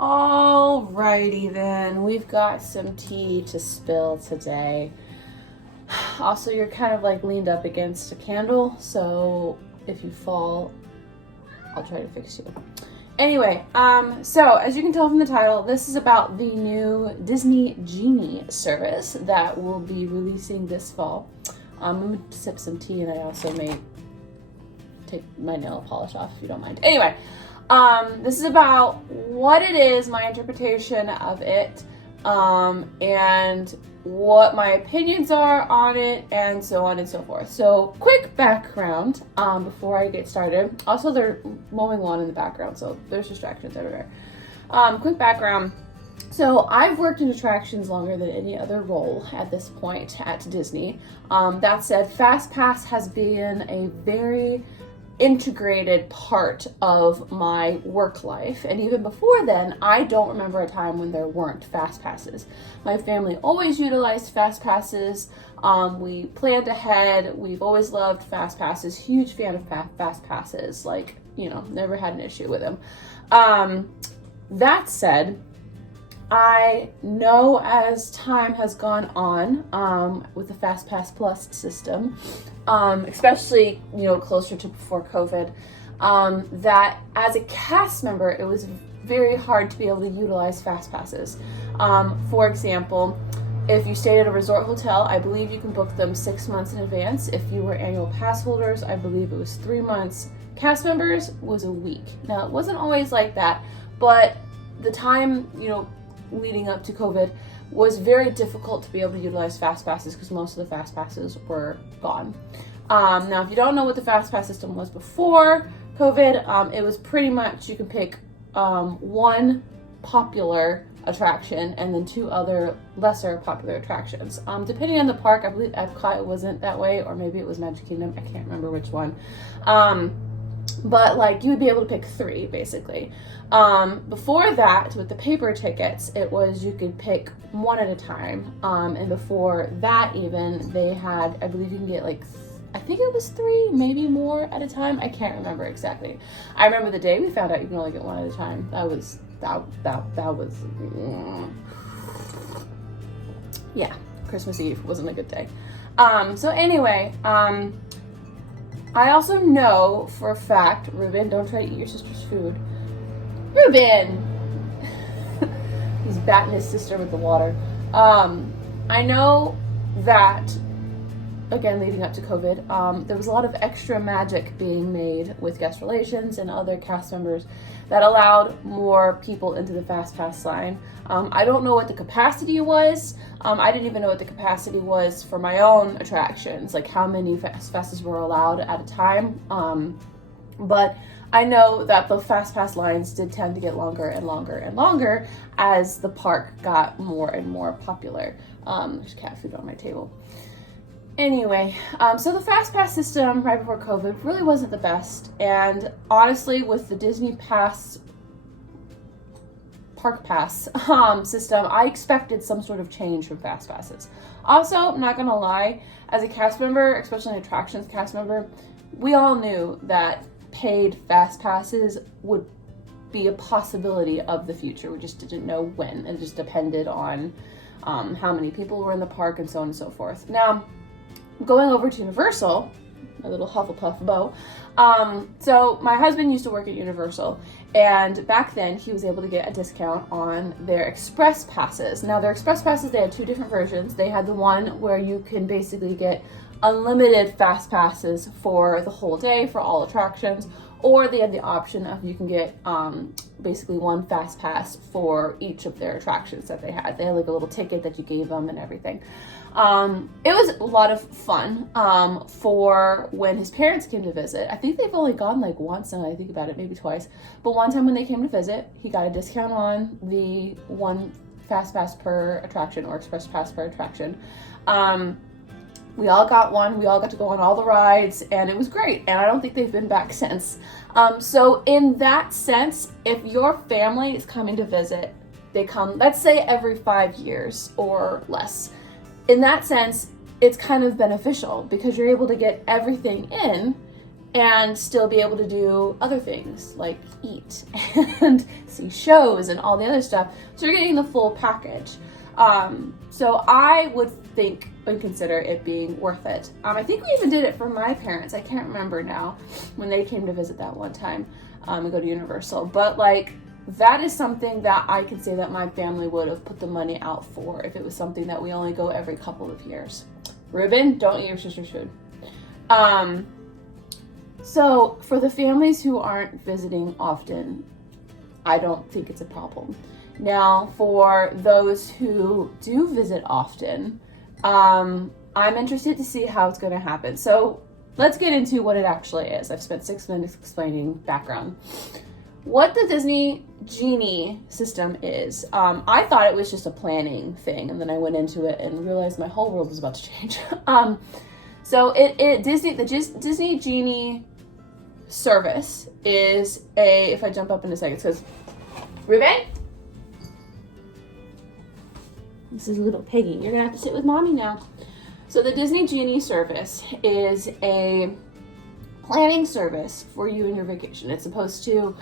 Alrighty then, we've got some tea to spill today. Also, you're kind of like leaned up against a candle, so if you fall, I'll try to fix you. Anyway, so as you can tell from the title, this is about the new Disney Genie service that will be releasing this fall. I'm gonna sip some tea, and I also may take my nail polish off if you don't mind. Anyway, this is about what it is, my interpretation of it, and what my opinions are on it, and so on and so forth. So, quick background before I get started. Also, they're mowing lawn in the background, so there's distractions everywhere. Quick background. So, I've worked in attractions longer than any other role at this point at Disney. That said, FastPass has been a very integrated part of my work life, and even before then I don't remember a time when there weren't fast passes. My family always utilized fast passes. We planned ahead. We've always loved fast passes. Huge fan of fast passes, like, never had an issue with them. That said, I know as time has gone on with the FastPass Plus system, especially closer to before COVID, that as a cast member it was very hard to be able to utilize fast passes. For example, if you stayed at a resort hotel, I believe you can book them 6 months in advance. If you were annual pass holders, I believe it was 3 months. Cast members was a week. Now, it wasn't always like that, but the time leading up to COVID was very difficult to be able to utilize fast passes because most of the fast passes were gone. Now, if you don't know what the fast pass system was before COVID, it was pretty much you can pick one popular attraction and then 2 other lesser popular attractions. Depending on the park, I believe Epcot wasn't that way, or maybe it was Magic Kingdom. I can't remember which one. But you would be able to pick 3 basically. Before that, with the paper tickets, it was you could pick 1 at a time. And before that, even they had, I believe you can get I think it was 3, maybe more at a time. I can't remember exactly. I remember the day we found out you can only get 1 at a time. That was yeah. Christmas Eve wasn't a good day. So anyway, I also know for a fact, Ruben, don't try to eat your sister's food. Ruben! He's batting his sister with the water. I know that, again, leading up to COVID, there was a lot of extra magic being made with guest relations and other cast members that allowed more people into the FastPass line. I don't know what the capacity was. I didn't even know what the capacity was for my own attractions, like how many fast passes were allowed at a time. But I know that the FastPass lines did tend to get longer and longer and longer as the park got more and more popular. There's cat food on my table. Anyway, so the FastPass system right before COVID really wasn't the best. And honestly, with the Disney Park Pass system, I expected some sort of change from fast passes. Also, I'm not gonna lie, as a cast member, especially an attractions cast member, we all knew that paid fast passes would be a possibility of the future. We just didn't know when. It just depended on how many people were in the park and so on and so forth. Now, going over to Universal, my little Hufflepuff bow. So my husband used to work at Universal, and back then he was able to get a discount on their express passes. Now their express passes, they had 2 different versions. They had the one where you can basically get unlimited fast passes for the whole day for all attractions, or they had the option of you can get basically 1 fast pass for each of their attractions that they had. They had a little ticket that you gave them and everything. It was a lot of fun for when his parents came to visit. I think they've only gone once, now that I think about it, maybe twice. But one time when they came to visit, he got a discount on the 1 fast pass per attraction or express pass per attraction. We all got one. We all got to go on all the rides, and it was great. And I don't think they've been back since. So in that sense, if your family is coming to visit, they come, let's say every 5 years or less. In that sense, it's kind of beneficial because you're able to get everything in and still be able to do other things like eat and see shows and all the other stuff. So you're getting the full package. So I would think and consider it being worth it. I think we even did it for my parents. I can't remember now when they came to visit that one time and go to Universal. But like, that is something that I can say that my family would have put the money out for if it was something that we only go every couple of years. Ruben, don't eat your sister's food. So for the families who aren't visiting often, I don't think it's a problem. Now, for those who do visit often, I'm interested to see how it's going to happen. So let's get into what it actually is. I've spent 6 minutes explaining background. What the Disney Genie system is, I thought it was just a planning thing, and then I went into it and realized my whole world was about to change. So the Disney Genie service is if I jump up in a second, because Ruben, this is little Peggy. You're gonna have to sit with mommy now. So the Disney Genie service is a planning service for you and your vacation. It's supposed to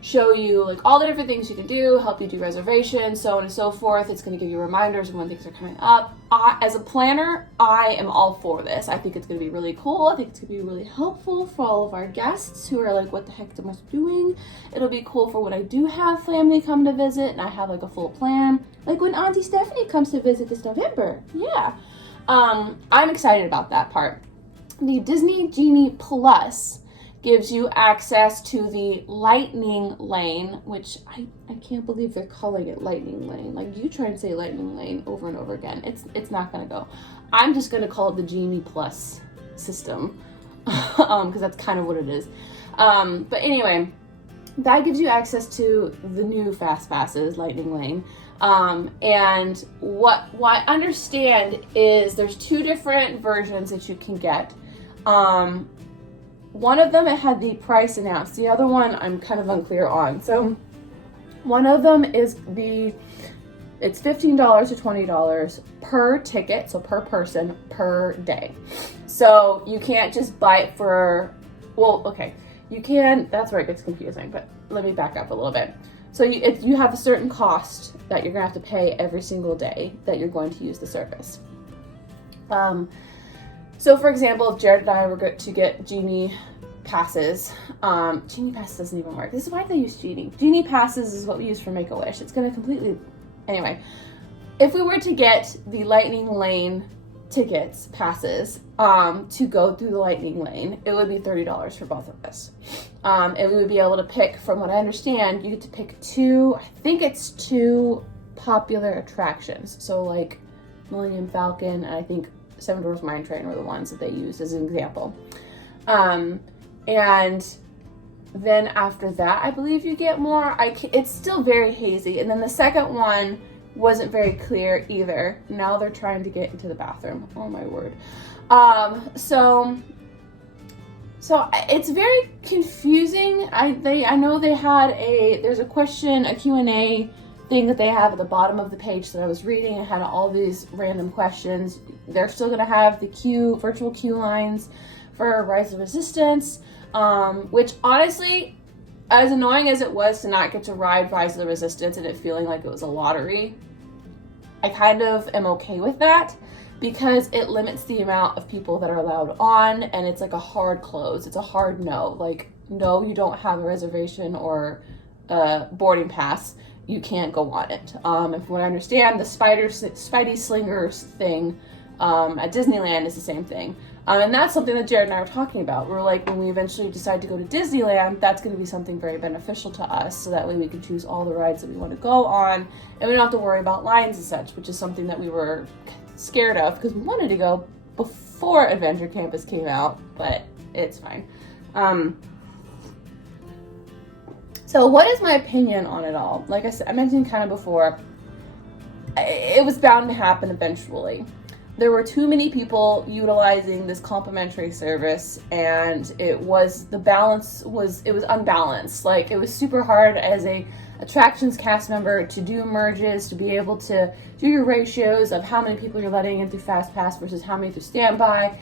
show you like all the different things you can do, help you do reservations, so on and so forth. It's going to give you reminders of when things are coming up. As a planner, I am all for this. I think it's going to be really cool. I think it's going to be really helpful for all of our guests who are like, what the heck am I doing? It'll be cool for when I do have family come to visit and I have like a full plan. Like when Auntie Stephanie comes to visit this November. Yeah. I'm excited about that part. The Disney Genie Plus gives you access to the lightning lane, which I can't believe they're calling it lightning lane. Like, you try and say lightning lane over and over again, it's not gonna go. I'm just gonna call it the Genie Plus system, because that's kind of what it is. But anyway, that gives you access to the new fast passes, lightning lane. And what I understand is there's 2 different versions that you can get. One of them, it had the price announced. The other one, I'm kind of unclear on. So one of them is it's $15 to $20 per ticket, so per person, per day. So you can't just buy it for, well, okay, you can, that's where it gets confusing, but let me back up a little bit. So you have a certain cost that you're gonna have to pay every single day that you're going to use the service. So for example, if Jared and I were to get Genie passes, Genie passes doesn't even work. This is why they use Genie. Genie passes is what we use for Make-A-Wish. It's going to completely, anyway. If we were to get the Lightning Lane tickets, passes, to go through the Lightning Lane, it would be $30 for both of us. And we would be able to pick, from what I understand, you get to pick 2, I think it's 2 popular attractions. So like Millennium Falcon, and I think Seven Dwarfs Mine Train were the ones that they used as an example. And then after that, I believe you get more. It's still very hazy. And then the second one wasn't very clear either. Now they're trying to get into the bathroom. Oh my word. So it's very confusing. I know they had there's a question, a Q&A thing that they have at the bottom of the page that I was reading. It had all these random questions. They're still going to have the virtual queue lines for Rise of Resistance, which honestly, as annoying as it was to not get to ride Rise of the Resistance and it feeling like it was a lottery, I kind of am okay with that because it limits the amount of people that are allowed on, and it's like a hard close. It's a hard no. Like, no, you don't have a reservation or a boarding pass. You can't go on it. And from what I understand, the Spidey Slingers thing at Disneyland is the same thing. And that's something that Jared and I were talking about. We're like, when we eventually decide to go to Disneyland, that's going to be something very beneficial to us, so that way we can choose all the rides that we want to go on, and we don't have to worry about lines and such, which is something that we were scared of because we wanted to go before Adventure Campus came out, but it's fine. So what is my opinion on it all? Like I said, I mentioned kind of before, it was bound to happen eventually. There were too many people utilizing this complimentary service, and the balance was unbalanced. Like, it was super hard as a attractions cast member to do merges, to be able to do your ratios of how many people you're letting in through Fast Pass versus how many through standby.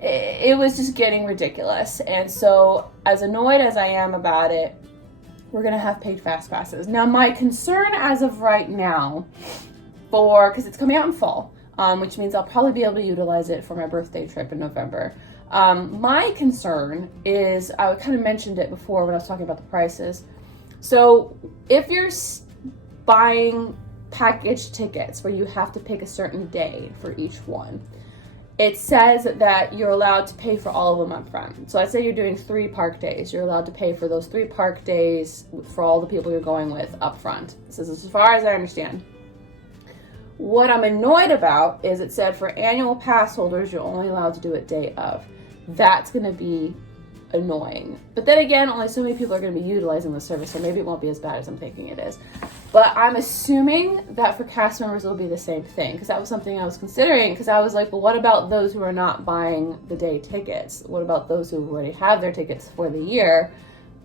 it was just getting ridiculous. And so, as annoyed as I am about it, we're gonna have paid fast passes. Now, my concern as of right now, because it's coming out in fall, which means I'll probably be able to utilize it for my birthday trip in November. My concern is, I kind of mentioned it before when I was talking about the prices. So if you're buying package tickets where you have to pick a certain day for each one, it says that you're allowed to pay for all of them up front. So let's say you're doing 3 park days. You're allowed to pay for those 3 park days for all the people you're going with up front. This is as far as I understand. What I'm annoyed about is it said for annual pass holders, you're only allowed to do it day of. That's going to be annoying. But then again, only so many people are going to be utilizing the service, so maybe it won't be as bad as I'm thinking it is. But I'm assuming that for cast members it'll be the same thing, because that was something I was considering, because I was like, well, what about those who are not buying the day tickets? What about those who already have their tickets for the year,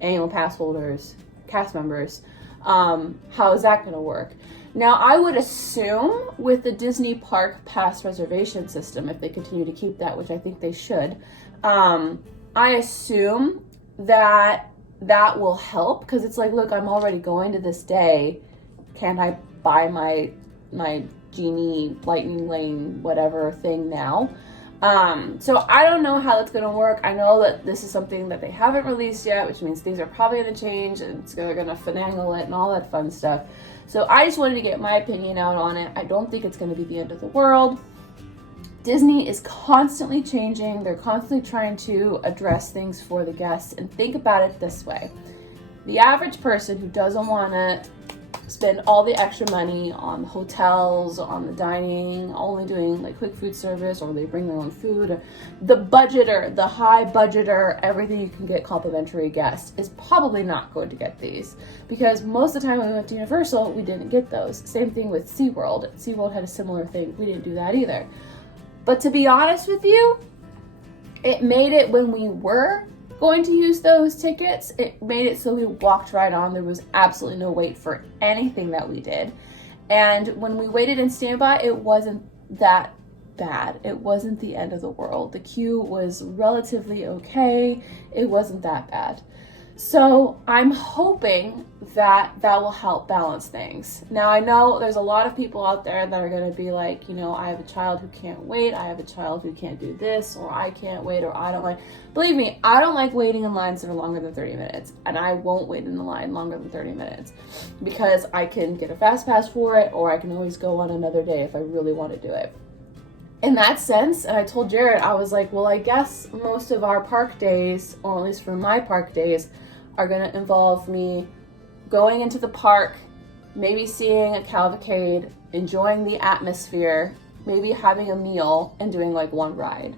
annual pass holders, cast members? How is that going to work? Now, I would assume with the Disney Park Pass reservation system, if they continue to keep that, which I think they should, I assume that that will help, because it's like, look, I'm already going to this day. Can't I buy my Genie Lightning Lane whatever thing now? So I don't know how that's going to work. I know that this is something that they haven't released yet, which means things are probably going to change, and they're going to finagle it and all that fun stuff. So I just wanted to get my opinion out on it. I don't think it's going to be the end of the world. Disney is constantly changing. They're constantly trying to address things for the guests. And think about it this way. The average person who doesn't want to spend all the extra money on the hotels, on the dining, only doing like quick food service, or they bring their own food, or the budgeter, the high budgeter, everything you can get complimentary guest, is probably not going to get these, because most of the time when we went to Universal, we didn't get those. Same thing with SeaWorld. SeaWorld had a similar thing. We didn't do that either. But to be honest with you, it made it, when we were going to use those tickets, it made it so we walked right on. There was absolutely no wait for anything that we did. And when we waited in standby, it wasn't that bad. It wasn't the end of the world. The queue was relatively okay. It wasn't that bad. So I'm hoping that that will help balance things. Now, I know there's a lot of people out there that are going to be like, you know, I have a child who can't wait. I have a child who can't do this, or I can't wait, or I don't like. Believe me, I don't like waiting in lines that are longer than 30 minutes. And I won't wait in the line longer than 30 minutes, because I can get a fast pass for it, or I can always go on another day if I really want to do it. In that sense, and I told Jared, I was like, well, I guess most of our park days, or at least for my park days, are going to involve me going into the park, maybe seeing a cavalcade, enjoying the atmosphere, maybe having a meal, and doing like one ride.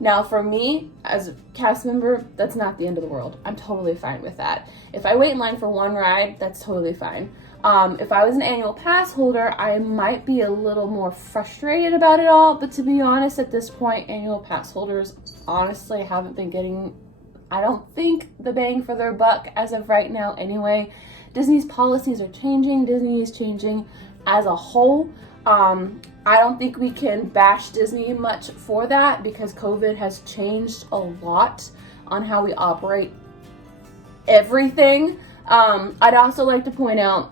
Now, for me, as a cast member, that's not the end of the world. I'm totally fine with that. If I wait in line for one ride, that's totally fine. If I was an annual pass holder, I might be a little more frustrated about it all, but to be honest, at this point, annual pass holders honestly haven't been getting, I don't think, the bang for their buck as of right now anyway. Disney's policies are changing. Disney is changing as a whole. I don't think we can bash Disney much for that, because COVID has changed a lot on how we operate everything. I'd also like to point out,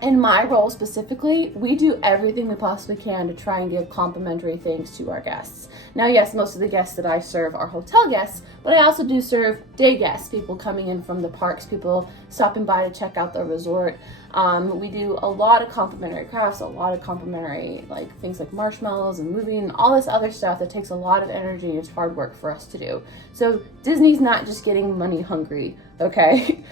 in my role specifically, we do everything we possibly can to try and give complimentary things to our guests. Now, yes, most of the guests that I serve are hotel guests, but I also do serve day guests, people coming in from the parks, people stopping by to check out the resort. We do a lot of complimentary crafts, a lot of complimentary things like marshmallows and moving and all this other stuff that takes a lot of energy and it's hard work for us to do. So Disney's not just getting money hungry, okay?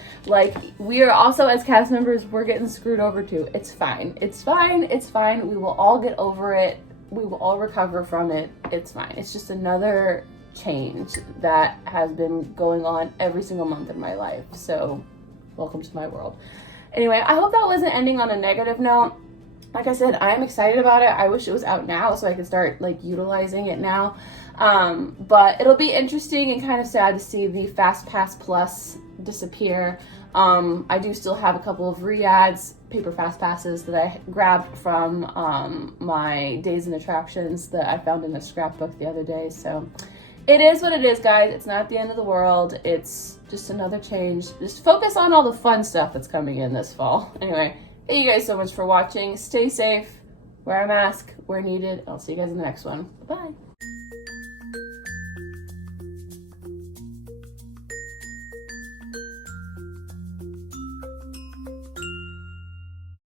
We are also, as cast members, we're getting screwed over too. It's fine. It's fine. It's fine. We will all get over it. We will all recover from it. It's fine. It's just another change that has been going on every single month in my life. So welcome to my world. Anyway, I hope that wasn't ending on a negative note. Like I said, I am excited about it. I wish it was out now so I could start utilizing it now. But it'll be interesting and kind of sad to see the Fast Pass Plus disappear. I do still have a couple of Riyadh's paper Fast Passes that I grabbed from my Days and Attractions that I found in a scrapbook the other day. So It is what it is, guys. It's not the end of the world. It's just another change. Just focus on all the fun stuff that's coming in this fall. Anyway, thank you guys so much for watching. Stay safe. Wear a mask where needed. I'll see you guys in the next one. Bye-bye.